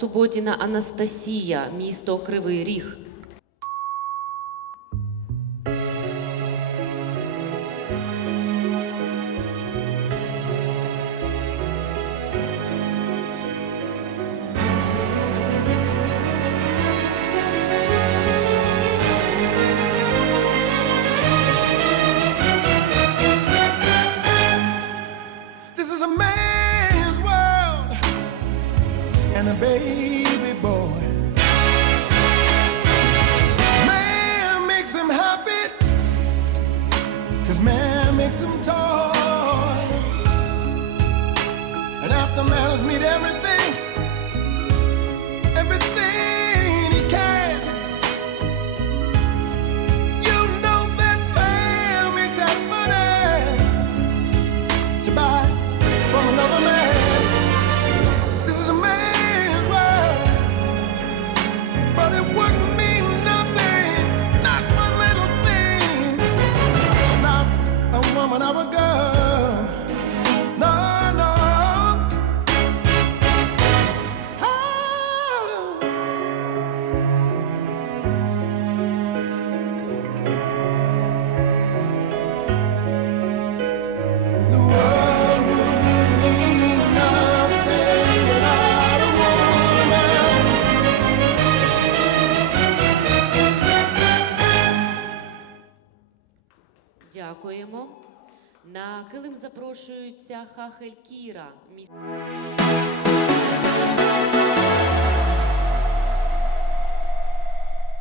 Суботіна Анастасія, місто Кривий Ріг. And a baby boy. Man makes him happy, cause man makes him toys. And after man has made everything, woman or a girl. Дякуємо. На килим запрошується Хахель Кіра.